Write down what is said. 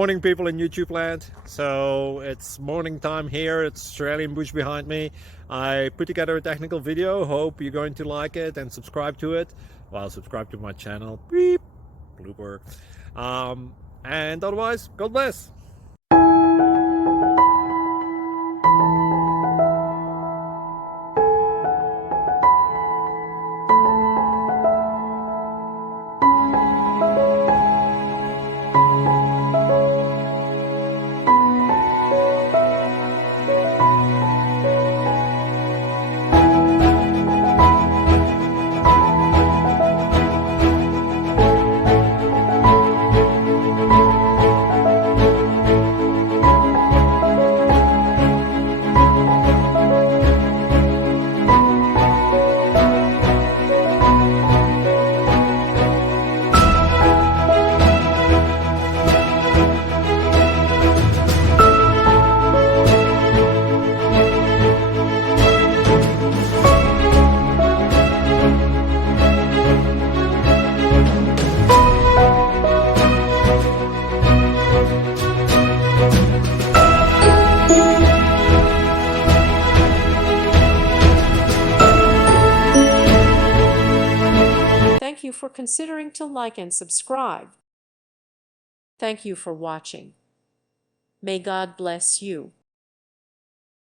Morning, people in YouTube land. So it's morning time here. It's Australian bush behind me. I put together a technical video. Hope you're going to like it and subscribe to it. Well, subscribe to my channel. Beep. Blooper. And otherwise, God bless. Thank you for considering to like and subscribe. Thank you for watching. May God bless you.